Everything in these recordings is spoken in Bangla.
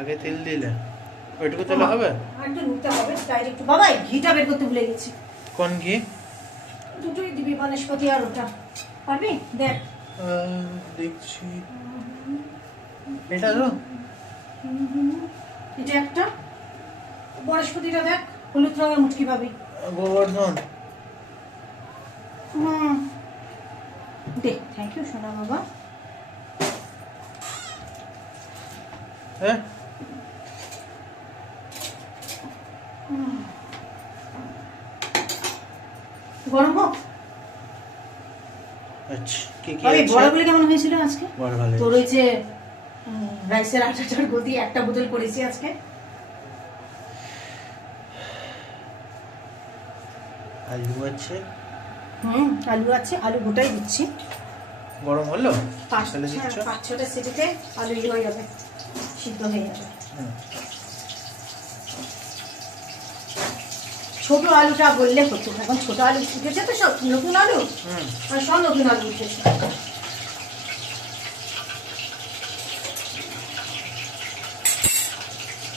আগে তেল দিলে। ওইটুকু তেলে হবে? আর একটু নিতে হবে ডাইরেক্ট বাবা ঘিটা বের করতে ভুলে গেছি। কোন ঘি? দুটোই দিবি বনস্পতি আর ওটা। পারবি? দেখ। দেখছি। এটা তো? এটা একটা। বনস্পতিটা দেখ হলুদ রঙের মুটকি পাবি। গোবর্ধন। হুম দে থ্যাংক ইউ সোনা বাবা। হ্যাঁ? গরম হোক। আচ্ছা কি কি আছে? বড়াগুলো কেমন হয়েছিল আজকে? বড় ভালো তোর ওই যে রাইসের আটাটার গতি একটা বোতল করেছি আজকে। আলু আছে। হুম আলু আছে আলু গোটাই দিচ্ছি। গরম হলো? পাঁচ হ্যাঁ, ছটা সিটিতে আলু হয়ে যাবে সিদ্ধ হয়ে যাবে। হুম। ছোট আলুটা বললে হতো। এখন ছোট আলু উঠেছে তো সব নতুন আলু? হুম। আর সব নতুন আলু উঠেছে।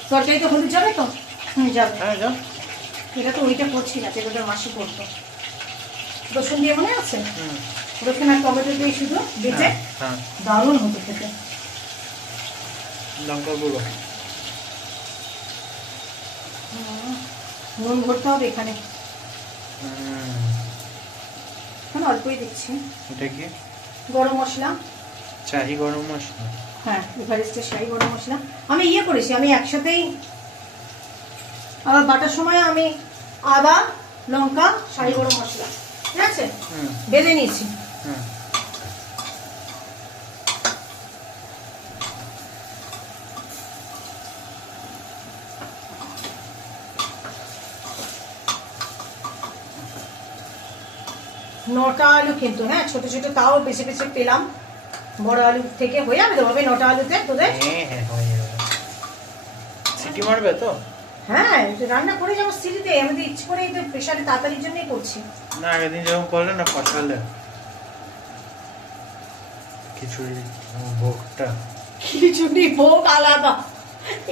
তরকারিতে হলুদ যাবে তো? হুম যাবে। হ্যাঁ এটা তো ওইটা করছি না যেটা মাসি করতো। রসুন দিয়ে মনে আছে? রসুন আর টমেটো দিয়ে শুধু বেটে হ্যাঁ, হ্যাঁ। দারুণ হতো খেতে। লঙ্কা গুঁড়ো। নুন ভরতে হবে এখানে। এখন অল্পই দিচ্ছি। এটা কি? গরম মশলা। চাহি গরম মশলা? হ্যাঁ এভারেস্টের শাহি গরম মশলা। আমি ইয়ে করেছি আমি একসাথেই আবার বাটার সময় আমি আদা লঙ্কা শাহি গরম মশলা। ঠিক আছে? হুম। বেঁধে নিয়েছি। হুম। নটা আলু কিন্তু হ্যাঁ ছোট ছোট তাও বেছে বেছে পেলাম। বড় আলু থেকে হয়ে যাবে তো হবে নটা আলুতে তোদের? হ্যাঁ হ্যাঁ হয়ে যাবে। সিটি মারবে তো? হ্যাঁ রান্না করে যাব সিটিতে আমি তো ইচ্ছে করে তো প্রেশারে তাড়াতাড়ির জন্যই করছি। না আগের দিন যখন করলে না ফসালে খিচুড়ি ভোগটা। খিচুড়ি ভোগ আলাদা।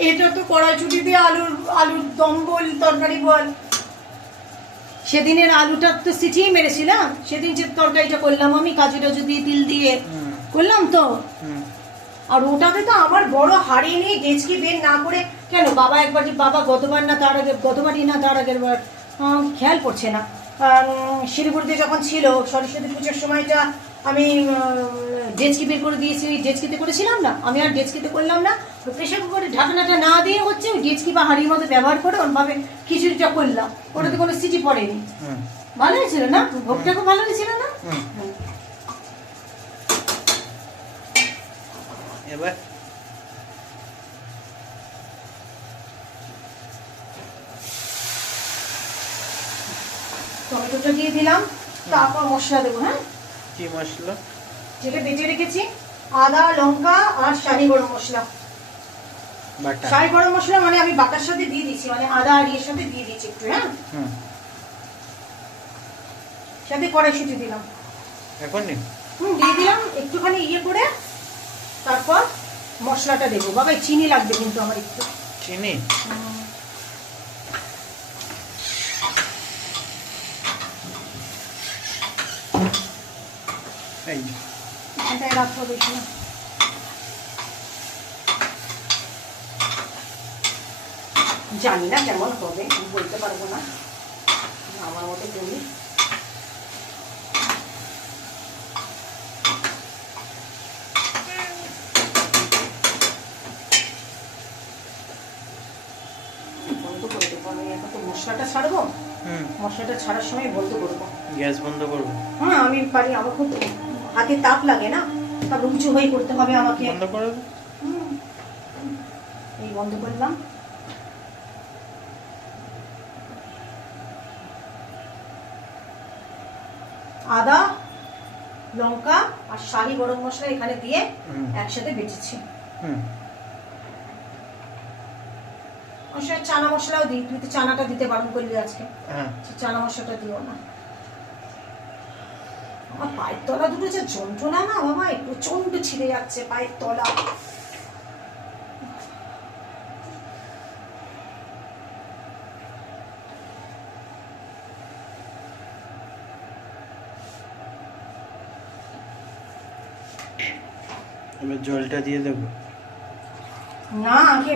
এটা তো কড়াইচুটি দিয়ে আলুর আলুর দম বল তরকারি বল। সেদিনের আলুটা তো সিটিয়ে মেরেছিলাম। সেদিন যে তরকারিটা করলাম আমি কাজু টাজু দিয়ে তিল দিয়ে করলাম তো। আর ওটাতে তো আমার বড় হাড়ি নিয়ে ডেচকি বের না করে কেন? বাবা একবার যে বাবা গতবার না তার আগে গতবারই না তার আগের বার খেয়াল পড়ছে না। শিলিগুড়িতে যখন ছিল সরস্বতী পুজোর সময়টা আমি ডেচকি বের করে দিয়েছি ওই ডেচকিতে করেছিলাম না? আমি আর ডেচকিতে করলাম না। প্রেশার কুকারে ঢাকনাটা না দিয়ে হচ্ছে ওই ডেচকি বা হাড়ির মতো ব্যবহার করে ওরভাবে খিচুড়িটা করলাম। ওটাতে কোনো সিটি পড়েনি। ভালো হয়েছিল না? ভোগটা খুব ভালো হয়েছিল না? এবার? টমেটোটা দিয়ে দিলাম। তারপর মশলা দেবো হ্যাঁ? কি মশলা? যেটা বেটে রেখেছি আদা লঙ্কা আর শাহি গরম মশলা। বাটা। শাহি গরম মশলা মানে আমি বাটার সাথে দিয়ে দিচ্ছি মানে আদা আর ইয়ের সাথে দিয়ে দিচ্ছি একটু হ্যাঁ? হুম। সাথে কড়াইশুটি দিলাম। এখনই হুম দিয়ে দিলাম একটুখানি ইয়ে করে তারপর মশলাটা দেবো। বাবা চিনি লাগবে কিন্তু আমার একটু। চিনি? হুম। এই এটাই রাখব বেশি না। জানি না কেমন হবে আমি বলতে পারব না। আমার মতো মশলাটা ছাড়বো। হুম। মশলাটা ছাড়ার সময় বন্ধ করব গ্যাস বন্ধ করব। হ্যাঁ আমি পারি আমার খুব হাতে তাপ লাগে না? তারপর উঁচু হয়ে করতে হবে আমাকে। বন্ধ করে? এই বন্ধ করলাম। আদা লঙ্কা আর শাহি গরম মশলা এখানে দিয়ে একসাথে বেটেছি। মশলা চানা মশলাও দিই। তুই তো চানাটা দিতে বারণ করলি আজকে। হ্যাঁ। চানা মশলাটা দিও না। আর পায়ের তলা দুটো যে যন্ত্রণা না মামা প্রচণ্ড ছিঁড়ে যাচ্ছে পায়ের তলা। এবার জলটা দিয়ে দেবো? না আগে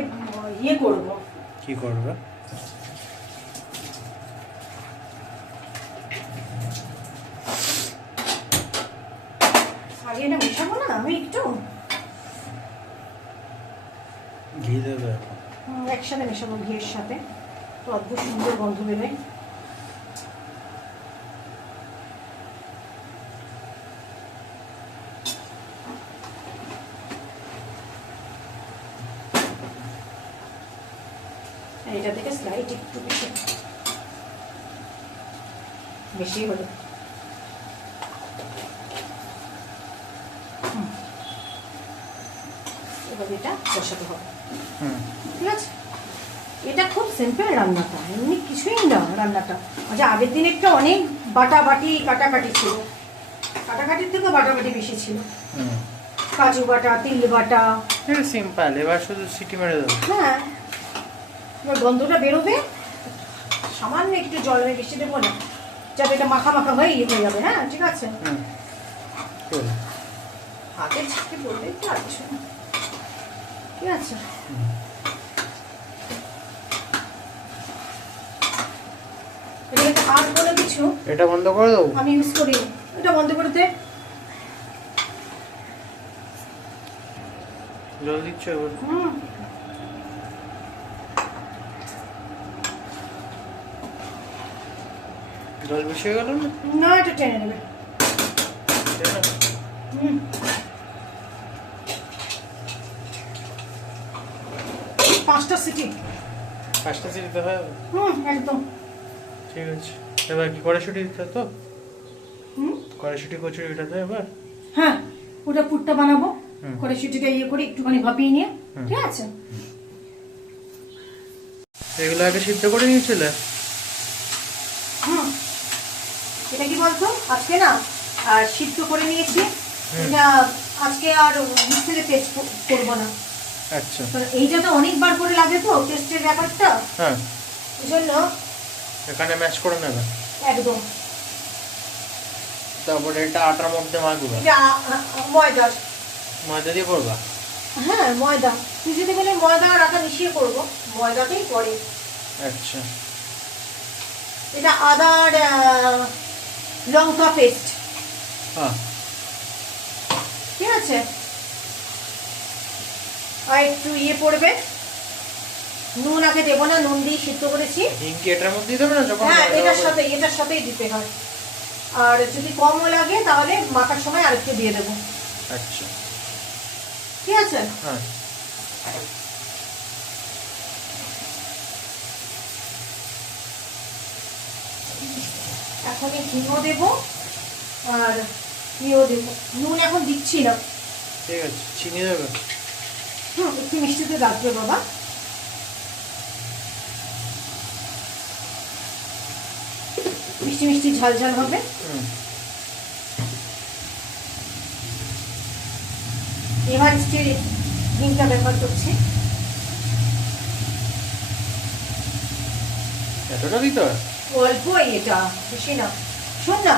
ইয়ে করব। কি করবে? একসাথে মেশাবো ঘিয়ের সাথে। তো অদ্ভুত সুন্দর গন্ধ বেরোয়। এইটা থেকে স্লাইড একটু বেশি। বেশি হলো। এবার এটা বসাতে হবে। ঠিক আছে? এটা খুব সিম্পল রান্নাটা এমনি কিছুই না রান্নাটা। আচ্ছা আগের দিন একটা অনেক বাটা বাটি কাটাকাটি ছিল। কাটাকাটির থেকে বাটাবাটি বেশি ছিল। কাজু বাটা তিল বাটা। এটা সিম্পল এবার শুধু সিটি মেরে দেবো। হ্যাঁ। এবার গন্ধটা বেরোবে। সামান্য একটু জল আমি বেশি দেবো না। যাতে এটা মাখা মাখা হয়ে ইয়ে হয়ে যাবে হ্যাঁ ঠিক আছে? হাতে ছাঁকে পড়বে তো আর কিছু ঠিক আছে? আর কোনো কিছু এটা বন্ধ করে দাও। আমি ইউজ করি। এটা বন্ধ করে দে। জল দিচ্ছ এবার? হুম। জল বেশি হয়ে গেল না? না এটা টেনে নেবে। হুম। পাঁচটা সিটি। পাঁচটা সিটি তো হয়? হুম একদম। ঠিক আছে। এবার কি কড়াইশুটি দিতে তো? হুম? কড়াইশুটি কচুরি এটা তো এবার? হ্যাঁ ওটা পুরটা বানাবো। সেটিটা ইয়ে করে একটুখানি ভাপিয়ে নিয়ে ঠিক আছে? এগুলো আগে সিদ্ধ করে নিয়েছিলে? এটা কি বলতো? আজকে না আর সিদ্ধ করে নিয়েছি। এটা আজকে আর মিক্সিতে পেস্ট করব না। আচ্ছা। এইটা তো অনেকবার করে লাগে তো পেস্টের ব্যাপারটা। হ্যাঁ। জন্য এখানে ম্যাচ করে নেবে। একদম। তারপরে এটা আটার মধ্যে মাখবে আ- ময়দা। দিয়ে করবা? হ্যাঁ ময়দা। তুই যদি বলে ময়দা আর আটা মিশিয়ে করব ময়দাতেই পড়ে। আচ্ছা। এটা আদার আহ, লঙ্কা পেস্ট। হ্যাঁ। ঠিক আছে? আর একটু ইয়ে পড়বে। নুন আগে দেবো না নুন দিয়ে সিদ্ধ করেছি। এটার মধ্যেই দেবে না? যখন হ্যাঁ এটার সাথে এটার সাথেই দিতে হয়। আর যদি কমও লাগে তাহলে মাখার সময় আরেকটু দিয়ে দেবো। আচ্ছা। ঠিক আছে? হ্যাঁ। এখন ঘিও দেবো আর ইয়েও দেবো। নুন এখন দিচ্ছি না। ঠিক আছে চিনি দেবে। হুম একটু মিষ্টিতে রাখবে বাবা। মিষ্টি মিষ্টি ঝাল ঝাল হবে। এবার ডিমটা ব্যবহার করছি। এতটা দিতে অল্পই এটা বেশি না। শোন না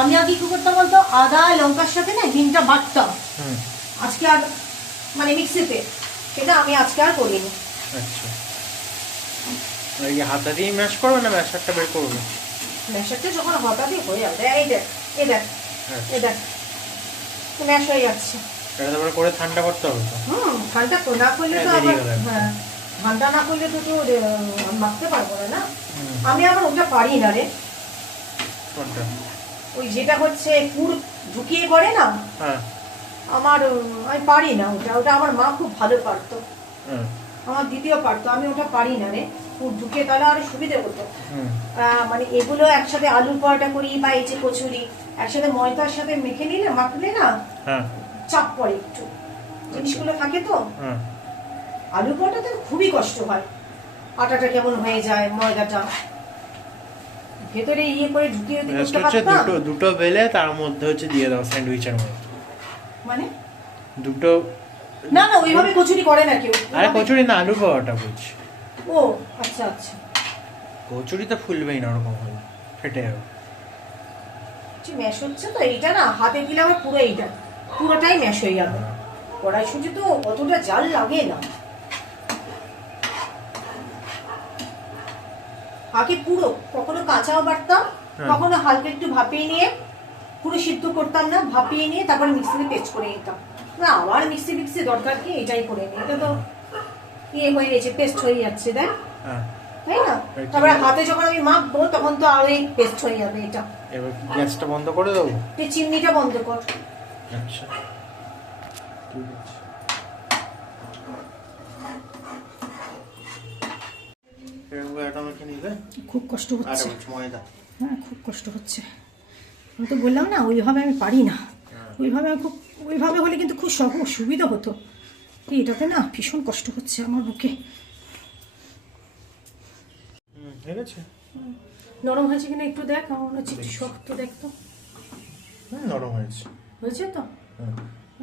আমি আগে কি করতাম বলতো আদা লঙ্কার সাথে না বাটতাম। আজকে আর মানে মিক্সিতে সেটা আমি আজকে আর করিনি। আচ্ছা। হাতা দিয়ে ম্যাশ করবে না ম্যাশারটা বের করবে? ম্যাশারটা যখন হঠাৎই হয়ে যাবে এই দেখ এই দেখ আচ্ছা এই দেখ ম্যাশ হয়ে যাচ্ছে। এটা তারপরে করে ঠান্ডা করতে হবে হুম ঠান্ডা কো- না করলে তো হ্যাঁ, আবার। হ্যাঁ ঠান্ডা না করলে তো তোর আহ, মাখতে পারব না আমি আবার ওটা পারি না রে। ওই যেটা হচ্ছে পুর ঢুকিয়ে করে না? হ্যাঁ। আমার আমি পারি না ওটা ওটা আমার মা খুব ভালো পারতো। আমার দ্বিতীয় পার্ট তো আমি ওটা পারি না রে। ঢুকিয়ে তাহলে আরও সুবিধে হতো। মানে এগুলো একসাথে আলুর পরোটা করি বা এই যে কচুরি একসাথে ময়দার সাথে মেখে নিলে মাখলে না হ্যাঁ। চাপ পড়ে একটু। জিনিসগুলো থাকে তো। আলু আলু পরোটাতে খুবই কষ্ট হয়। আটাটা কেমন হয়ে যায় ময়দাটা। ভেতরে ইয়ে করে ঢুকিয়ে করতে পারতাম। দুটো দুটো বেলে তার মধ্যে হচ্ছে দিয়ে দাও স্যান্ডউইচের মধ্যে মানে? দুটো না না ওইভাবে কচুরি করে না কেউ। আরে কচুরি না আলু পাওয়াটা বলছি। ও আচ্ছা আচ্ছা। কচুরি তো ফুলবেই না ওরকম হলে। ফেটে যাবে। ম্যাশ হচ্ছে তো এইটা না হাতে দিলে আমার পুরো এইটা পুরোটাই ম্যাশ হয়ে যাবে। কড়াইশুটি তো অতটা জাল লাগে না। আগে পুরো কখনো কাঁচাও বাটতাম হ্যাঁ। কখনো হালকা একটু ভাপিয়ে নিয়ে পুরো সিদ্ধ করতাম না ভাপিয়ে নিয়ে তারপর মিক্সিতে পেস্ট করে নিতাম। না আবার মিক্সি মিক্সি দরকার কি? এটাই করে নিই। এটা তো ইয়ে হয়ে গেছে পেস্ট হয়ে যাচ্ছে দেখ হ্যাঁ। তাই না? তারপরে হাতে যখন আমি মাখবো তখন তো আরোই পেস্ট হয়ে যাবে এটা। এবার গ্যাসটা বন্ধ করে দেবো? তুই চিমনিটা বন্ধ কর। আচ্ছা। ঠিক আছে। খুব কষ্ট হচ্ছে। হ্যাঁ খুব কষ্ট হচ্ছে। আমি তো বললাম না ওইভাবে আমি পারি না। ওইভাবে আমি খুব ওইভাবে হলে কিন্তু খুব সহ সুবিধা হতো। এটাতে না ভীষণ কষ্ট হচ্ছে আমার বুকে। নরম হয়েছে কিনা একটু দেখ আমার মনে হচ্ছে একটু শক্ত দেখতো হুম নরম হয়েছে। হয়েছে তো? হুম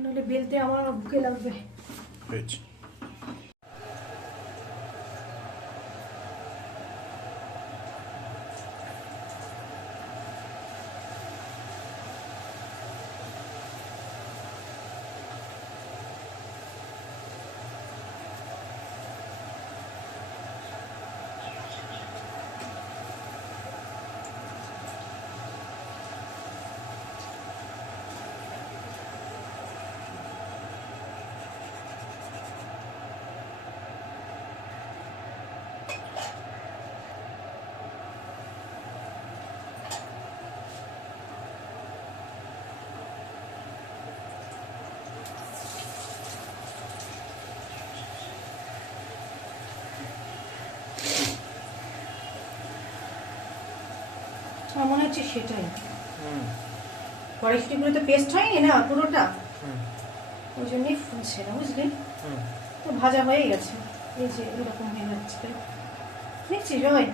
নাহলে বেলতে আমার বুকে লাগবে। হয়েছে। আমার মনে হচ্ছে সেটাই। হুম। কড়াইশুটিগুলো তো পেস্ট হয়নি না পুরোটা? হুম। ওই জন্যই ফুলছে না বুঝলি? তো ভাজা হয়ে গেছে। এই যে এরকম হয়ে যাচ্ছে। দেখছিস ভাই